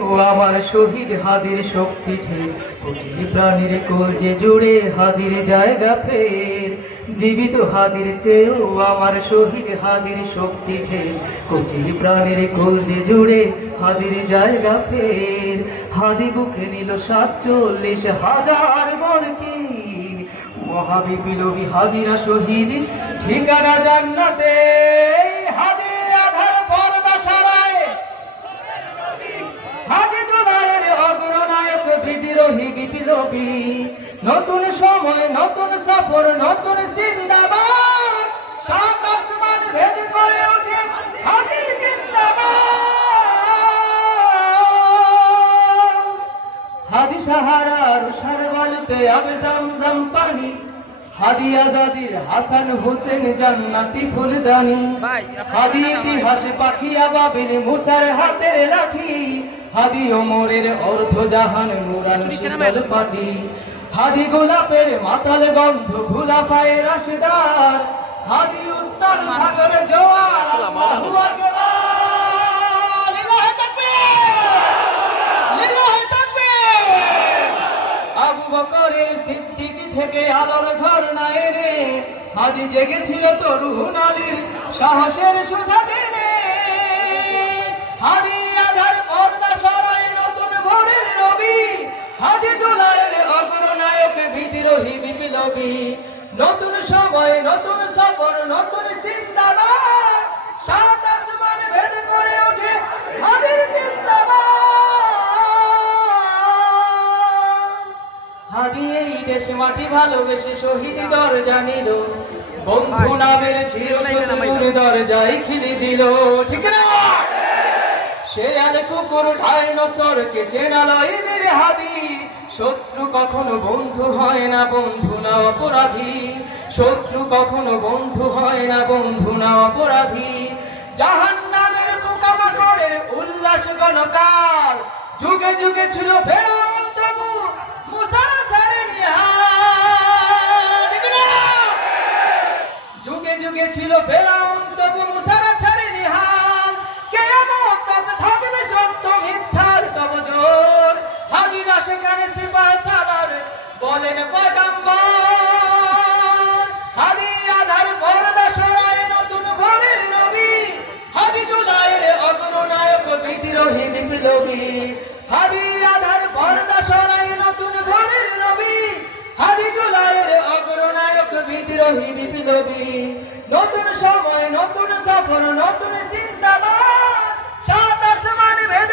ও আমার শহীদ হাদির শক্তি ঠের কোটি প্রাণীর কলজে জুড়ে হাদির জায়গা ফের জীবিত হাদির চেয়েও আমার শহীদ হাদির শক্তি ঠের কোটি প্রাণীর কলজে জুড়ে হাদির জায়গা ফের হাদি বুকে নিল 47,000 বরকি মহাবিপ্লবী হাদিরা শহীদ ঠিকানা জান্নাতে হাদি আধার পর্দা সরায় হাদি জুলাইয়ের অগ্রনায়ক বিদ্রোহী বিপ্লবী নতুন সময় নতুন সফর নতুন জিন্দাবাদ সাত আসমান ভেদ করে ওঠে হাদির জিন্দাবাদ হাদি সাহারার সারবালুতে আবে জমজম পানি হাদি আজাদির হাসান হোসেন জান্নাতি ফুলদানি হাদি ইতিহাস পাখি আবাবিল মুসার হাতের লাঠি হাদি ওমরের অর্ধ জাহান মুরান শীতল পাটি হাদি গোলাপের মাতাল গন্ধ ভুলাফায়ে রাশেদার হাদি উত্তাল সাগর জোয়ার আল্লাহু আকবার লিল্লাহি তাকবীর লিল্লাহি তাকবীর আবু বকরের সিদ্দিকী থেকে আলোর ঝর্ণা এনে হাদি জেগেছিল তরুণ আলীর সাহসের সুধা টেনে হাদি আধার পর্দা সরায় নতুন ভোরের রবি হাদি জুলাইয়ের অগ্রনায়ক বিদ্রোহী বিপ্লবী নতুন সময় নতুন সফর নতুন জিন্দাবাদ সাত আসমান ভেদ করে ওঠে হাদির জিন্দাবাদ হাদি এই দেশ মাটি ভালোবেসে শহীদ দরজা নিল বন্ধু নামের চিরশত্রুর দরজায় খিলি দিল ঠিক না শেয়াল কুকুর ডাইনোসরকে চেনালো বীর হাদি শত্রু কখনো বন্ধু হয় না বন্ধু না অপরাধী শত্রু কখনো বন্ধু হয় না বন্ধু না অপরাধী জাহান্নামের পোকামাকড়ের উল্লাস গণকাল যুগে যুগে ছিল ফেরাউন তবু মুসারা ছাড়েনি হাত ঠিক না যুগে যুগে ছিল ফেরাউন তবু মুসারা ছাড়েনি হাত কিয়ামত তক থাকবে সত্য মিথ্যার কবজোর হাদিরা সেখানে সিপাহ সালার বলেন পয়গম্বর হাদি আধার পর্দা সরায় নতুন ভোরের রবি হাদি জুলাইয়ের অগ্রনায়ক বিদ্রোহী বিপ্লবী হাদি আধার পর্দা সরায় নতুন ভোরের রবি হাদি জুলাইয়ের অগ্রনায়ক বিদ্রোহী বিপ্লবী নতুন সময় নতুন সফর নতুন জিন্দাবাদ সাত আসমান ভেদ